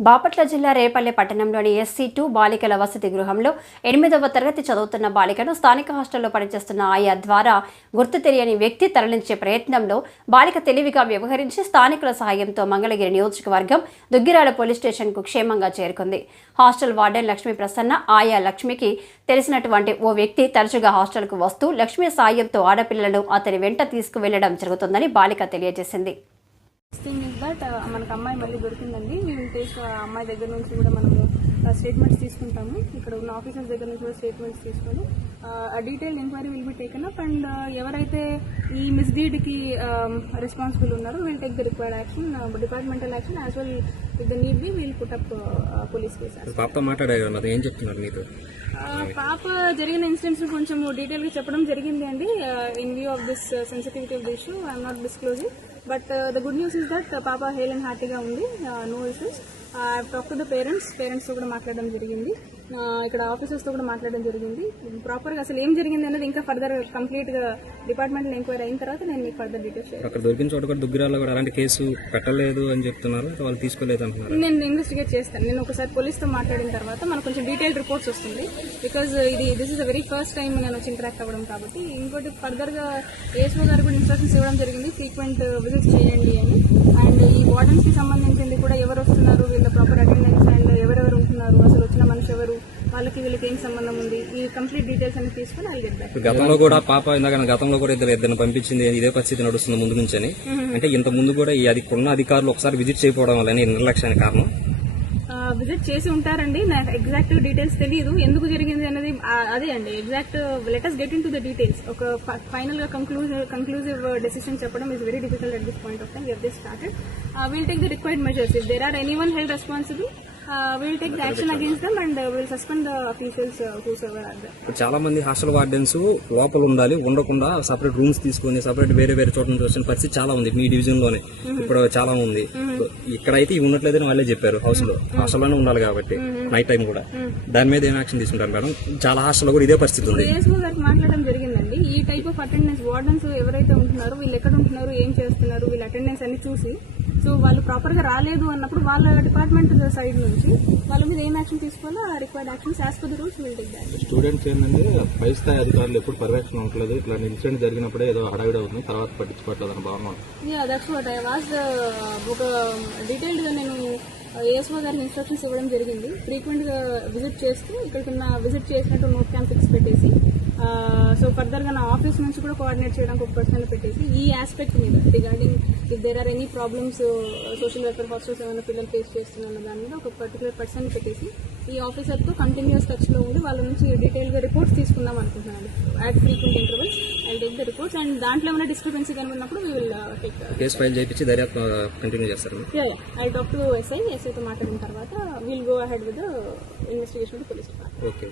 బాపట్ల జిల్లా రేపల్లె పట్టణంలోని SC two బాలికల వసతి గృహంలో ఎనిమిదవ తరగతి చదువుతున్న బాలికను స్థానిక హాస్టల్లో పనిచేస్తున్న ఆయా ద్వారా గుర్తు తెలియని వ్యక్తి తరలించే ప్రయత్నంలో బాలిక తెలివిగా వ్యవహరించి స్థానికుల సహాయంతో మంగళగిరి నియోజకవర్గం దుగ్గిరాల పోలీస్ స్టేషన్కు క్షేమంగా చేరుకుంది. హాస్టల్ వార్డెన్ లక్ష్మీ ప్రసన్న ఆయా లక్ష్మికి తెలిసినటువంటి ఓ వ్యక్తి తరచుగా హాస్టల్కు వస్తూ లక్ష్మి సాయంతో ఆడపిల్లలను అతని వెంట తీసుకువెళ్ళడం జరుగుతుందని బాలిక తెలియజేసింది. థింగ్ ఇస్ దట్ మనకు అమ్మాయి మళ్ళీ దొరికిందండి. వీ టేస్ట్ uh, అమ్మాయి దగ్గర నుంచి కూడా మనము స్టేట్మెంట్స్ తీసుకుంటాము. ఇక్కడ ఉన్న ఆఫీసర్స్ దగ్గర నుంచి కూడా స్టేట్మెంట్స్ తీసుకొని ఆ detail enquiry will be taken up and ఎవరైతే ఈ మిస్డీడ్కి రెస్పాన్సిబుల్ ఉన్నారో will take the required action departmental action as well with the need be will put up police cases పాపతో మాట్లాడారు ఏం చెప్తున్నారు మీతో? పాప జరిగిన ఇన్సిడెంట్స్ కొంచెం డీటెయిల్గా చెప్పడం జరిగింది అండి. In view of this sensitivity of the issue I'm not disclosing but the good news is that పాప హెల్ అండ్ హ్యాపీగా ఉంది no issues talk to the parents parents కూడా మాట్లాడడం జరిగింది. ఇక్కడ ఆఫీసర్స్తో కూడా మాట్లాడడం జరిగింది. ప్రాపర్గా అసలు ఏం జరిగింది అనేది ఇంకా ఫర్దర్ కంప్లీట్గా డిపార్ట్మెంటల్ ఎంక్వైరీ అయిన తర్వాత నేను మీకు ఫర్దర్ డీటెయిల్స్ అక్కడ దొరికిన చోట కూడా దుగ్గిరాల్లో కూడా అలాంటి కేసు పెట్టలేదు అని చెప్తున్నారు. వాళ్ళు తీసుకోలేదు అంటున్నారు. నేను ఇన్వెస్టిగేట్ చేస్తాను. నేను ఒకసారి పోలీస్తో మాట్లాడిన తర్వాత మనకు కొంచెం డీటెయిల్ రిపోర్ట్స్ వస్తుంది. బికాజ్ ఇది this is the very first time నేను వచ్చి ఇంటరాక్ట్ అవ్వడం కాబట్టి ఇంకోటి ఫర్దర్గా ఏఎస్ఓ గారు కూడా ఇన్స్ట్రక్షన్స్ ఇవ్వడం జరిగింది. ఫ్రీక్వెంట్ విజిట్స్ చేయండి అని. అండ్ ఈ వార్డన్స్కి సంబంధించింది కూడా ఎవరు వస్తున్నారు వీళ్ళ ప్రాపర్ అటెండెన్స్ అండ్ ఎవరెవరు ఉంటున్నారు అసలు వచ్చిన మనిషి ఎవరు వాళ్ళకి వీళ్ళకి ఏం సంబంధం ఉంది? ఈ కంప్లీట్ డీటెయిల్స్ అన్ని తీసుకుని గెట్ బ్యాక్ గతంలో కూడా పాప ఇందాక గతంలో కూడా ఇద్దరు ఇద్దరిని పంపించింది ఇదే పరిస్థితి నడుస్తుంది ముందు నుంచి అని అంటే ఇంత ముందు కూడా ఈ అది ఉన్న అధికారులు ఒకసారి విజిట్ చేయకపోవడం వల్ల నిర్లక్ష్యానికి కారణం? విజిట్ చేసి ఉంటారండి. నాకు ఎగ్జాక్ట్ డీటెయిల్స్ తెలియదు ఎందుకు జరిగింది అనేది అదే అండి. Exact letters get into the details ఒక ఫైనల్గా కంక్లూజివ్ కంక్లూజివ్ డెసిషన్ చెప్పడం is very difficult at this point of time we this started will take the required measures if there are any one held responsible or there ఇప్పుడు చాలా మంది hostel wardens లోపల ఉండాలి ఉండకుండా separate rooms తీసుకొని separate వేరే వేరే చోట నుంచి వచ్చిన పరిస్థితి చాలా ఉంది మీ డివిజన్లోనే ఇప్పుడు చాలా ఉంది. ఇక్కడైతే ఇవి ఉన్నట్లేదని వాళ్ళే చెప్పారు హౌస్లో. హాస్టల్లోనే ఉండాలి కాబట్టి నైట్ టైం కూడా. దాని మీద ఏం యాక్షన్ తీసుకుంటారు మేడం? చాలా హాస్టల్లో కూడా ఇదే పరిస్థితి ఉంది. మాట్లాడడం జరిగిందండి. ఈ టైప్ ఆఫ్ అటెండెన్స్ వార్డన్స్ ఎవరైతే ఉంటున్నారో వీళ్ళు ఎక్కడ ఉంటున్నారు ఏం చేస్తున్నారు వీళ్ళ అటెండెన్స్ అన్ని చూసి సో వాళ్ళు ప్రాపర్గా రాలేదు అన్నప్పుడు వాళ్ళ డిపార్ట్మెంట్ సైడ్ నుంచి వాళ్ళ మీద ఏం యాక్షన్ తీసుకోవాలో ఆ required actions as per the rules will take that students ఏంటంటే పై స్థాయి అధికారులు ఎప్పుడు పర్యవేక్షణ ఉండలేదు ఇట్లాంటి ఇన్సిడెంట్ జరిగినప్పుడే ఏదో హడావిడి అవుతుంది. తర్వాత పట్టించుకోవట్లేదు అని భావన yeah that's what I was ఒక నేను ఏఎస్ఓ గారికి ఇన్స్ట్రక్షన్స్ ఇవ్వడం జరిగింది. ఫ్రీక్వెంట్గా విజిట్ చేస్తూ ఇక్కడికి విజిట్ చేసినట్టు నోట్ క్యాంప్ ఫిక్స్ పెట్టేసి సో ఫర్దర్గా నా ఆఫీస్ నుంచి కూడా కోఆర్డినేట్ చేయడానికి ఒక పర్సన్ పెట్టేసి ఈ ఆస్పెక్ట్ మీద regarding if there are any problems social welfare hostels ఏమైనా పిల్లలు ఫేస్ చేస్తున్న దాని మీద ఒక పర్టికులర్ పర్సన్ పెట్టేసి ఈ ఆఫీసర్తో కంటిన్యూస్ టచ్లో ఉండి వాళ్ళ నుంచి డీటెయిల్గా రిపోర్ట్స్ తీసుకుందాం అనుకుంటున్నాను. At frequent intervals I take the reports and దాంట్లో ఏమైనా discrepancy కనుకున్నప్పుడు we will take case file చేయించి దర్యాప్తు కంటిన్యూ చేస్తారు madam. Yeah I talk to SI ఎస్ఐతో మాట్లాడిన తర్వాత will go ahead with investigation police department okay